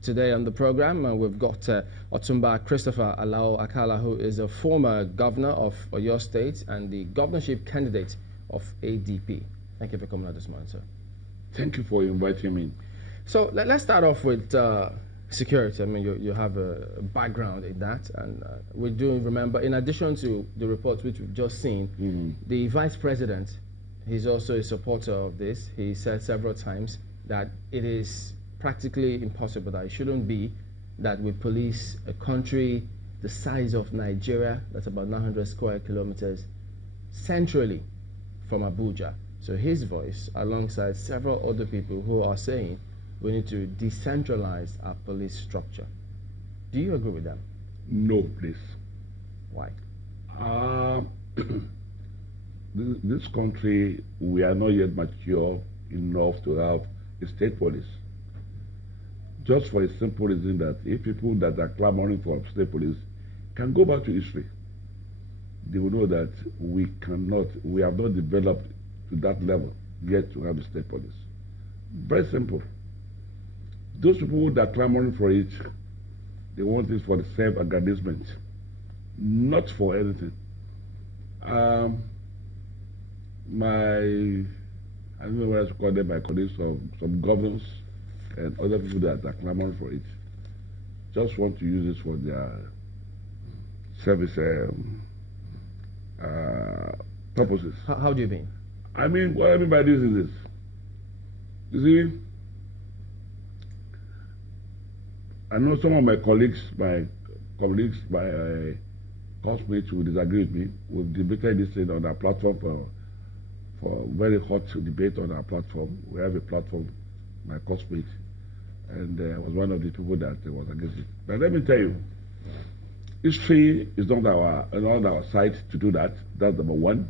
Today on the program, we've got Otumba Christopher Alao-Akala, who is a former governor of Oyo State and the governorship candidate of ADP. Thank you for coming out this morning, sir. Thank you for inviting me. So let's start off with security. I mean, you have a background in that, and we do remember, in addition to the report which we've just seen, the vice president, he's also a supporter of this. He said several times that it is practically impossible, that it shouldn't be that we police a country the size of Nigeria, that's about 900 square kilometers, centrally from Abuja. So his voice, alongside several other people who are saying we need to decentralize our police structure. Do you agree with them? No, please. Why? This country, we are not yet mature enough to have a state police. Just for a simple reason that if people that are clamoring for state police can go back to history, they will know that we have not developed to that level yet to have a state police. Very simple. Those people that are clamoring for it, they want it for the self-aggrandizement, not for anything. I don't know what else to call them, my colleagues, some governors and other people that are clamoring for it, just want to use it for their service purposes. How do you mean? I mean, what I mean by this is this. You see, I know some of my colleagues, my classmates who disagree with me. We've debated this thing on our platform for very hot debate on our platform. We have a platform, my classmate, and I was one of the people that was against it. But let me tell you, history is not our side to do that. That's number one.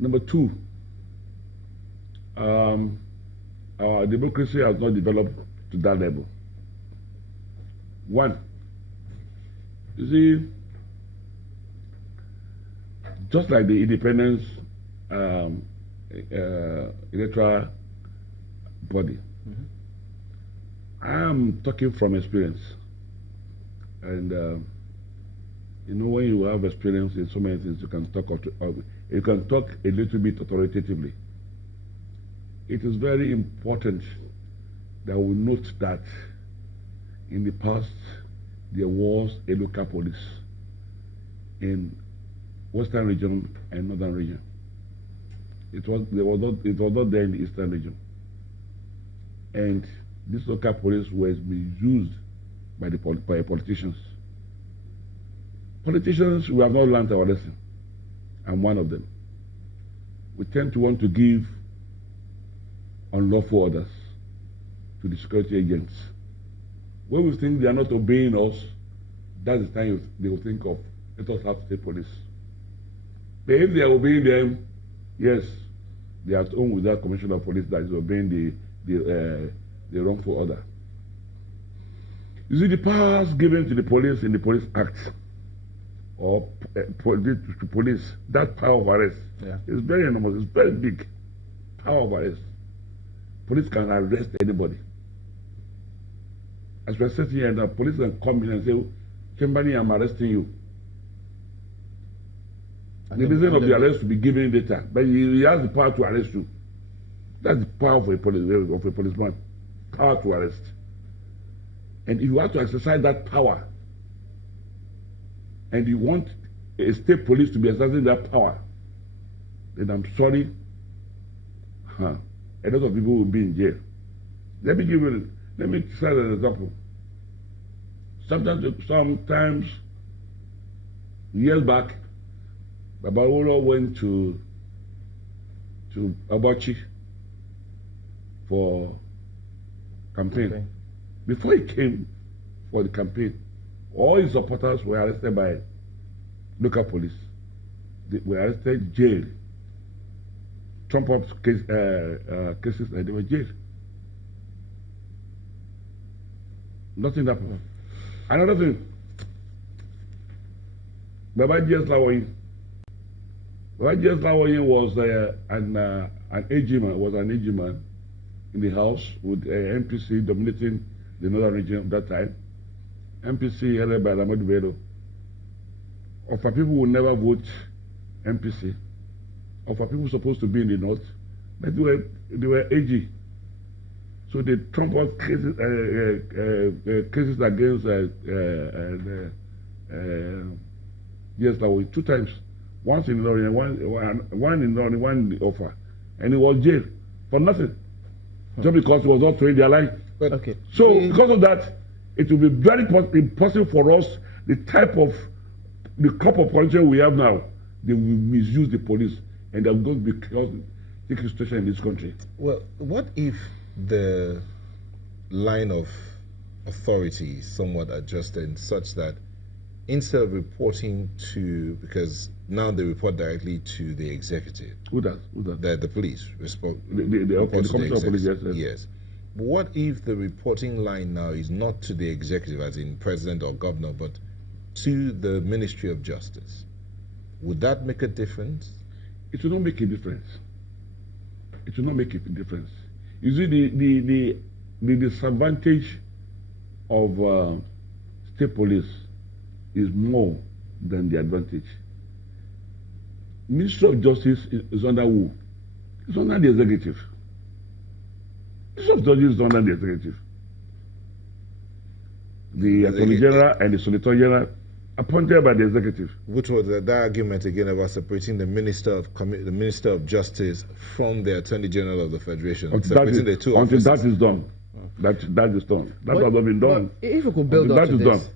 Number two, our democracy has not developed to that level. One, you see, just like the independence electoral body, I am talking from experience. And you know, when you have experience in so many things, you can talk a little bit authoritatively. It is very important that we note that in the past there was a local police in Western region and Northern region. It was not there in the Eastern region. And this local police was being used by politicians. Politicians, we have not learned our lesson. I'm one of them. We tend to want to give unlawful orders to the security agents. When we think they are not obeying us, that's the time they will think of, let us have state police. But if they are obeying them, yes, they are at home with that commissioner of police that is obeying the wrongful order. You see, the powers given to the police in the Police Act, or to police, that power of arrest is very enormous, it's very big. Power of arrest. Police can arrest anybody. As we're sitting here, the police can come in and say, Kimberly, I'm arresting you. And the reason of the arrest will be given later, but he has the power to arrest you. That's the power of a policeman. Power to arrest. And if you have to exercise that power, and you want a state police to be exercising that power, then I'm sorry, a lot of people will be in jail. Let me cite an example. Sometimes, years back, Babawolo went to Abachi for campaign. Okay. Before he came for the campaign, all his supporters were arrested by local police. They were arrested, jailed. Trump up cases, and they were jailed. Nothing happened. Another thing, Babaji Lawoyin was an AG man in the House with NPC dominating the northern region at that time. MPC headed by Lamadu Bello. Of our people will never vote MPC. Of our people supposed to be in the north, but they were AG. So they trump out cases, cases against yes, that was 2 times. Once in Lorry and one in Lorry, one in the offer, and he was jailed for nothing, just because he was not trading their life. But okay. So because of that, it will be very impossible for us. The crop of politicians we have now, they will misuse the police, and they're going to be causing the situation in this country. Well, what if the line of authority is somewhat adjusted such that instead of reporting to, because now they report directly to the executive. Who does? The police. The Commissioner of Police, yes. Yes. But what if the reporting line now is not to the executive, as in president or governor, but to the Ministry of Justice? Would that make a difference? It will not make a difference. It will not make a difference. You see, the disadvantage of state police is more than the advantage. Ministry of Justice is under who? It's under the executive. Ministry of Justice is under the executive. The Attorney General and the Solicitor General appointed by the executive. Which was that argument again about separating the Minister of Justice from the Attorney General of the Federation. Separating the two offices. Until that is done. That is done. That has not been done. If we could build up to this.